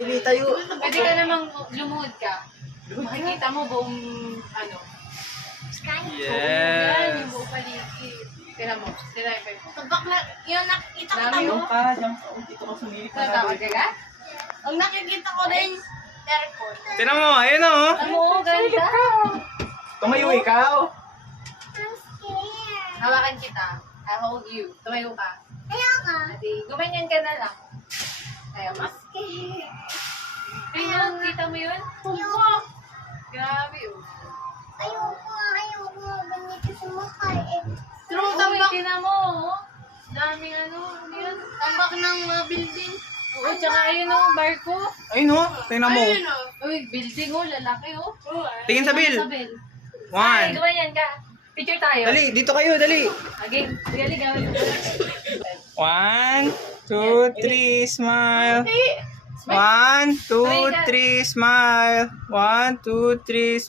Hindi tayo. Pwede ka namang lumuhod ka. Makikita mo buong, ano. Yes. Yan, yung buong paligid. Tira mo. Tira yung mo. Tabak na, yun nakikita ko Dami tayo. mo. Pa, diyan ka. Dito ka sumilip na Tatawag ka ka? Ang nakikita ko rin, aircon. Tira mo, ayun o. Ano, ganda. Tumayo ikaw. I'm scared. Hawakan kita. I'll hold you. Tumayo ka. Ayoko. Adi, gumanyan ka na lang. Ayaw mo. Scared. Ayun, kita mo yun? Ayoko. Grabe oh. Ayoko. Ganito sa mukha eh. True, tambak na mo. Oh. Daming ano, ano yun? Tambak ng building. Oo, tsaka ayun oh, barko. Ayun o, tingnan mo. Uy, building oh, lalaki oh. Tingin sa bill. Sa bill. One. Ay, gumanyan ka. Picture tayo. Dali, dito kayo, dali. Again, gali gawin. 1, 2, 3, smile. 1, 2, 3, smile. 1, 2, 3, smile.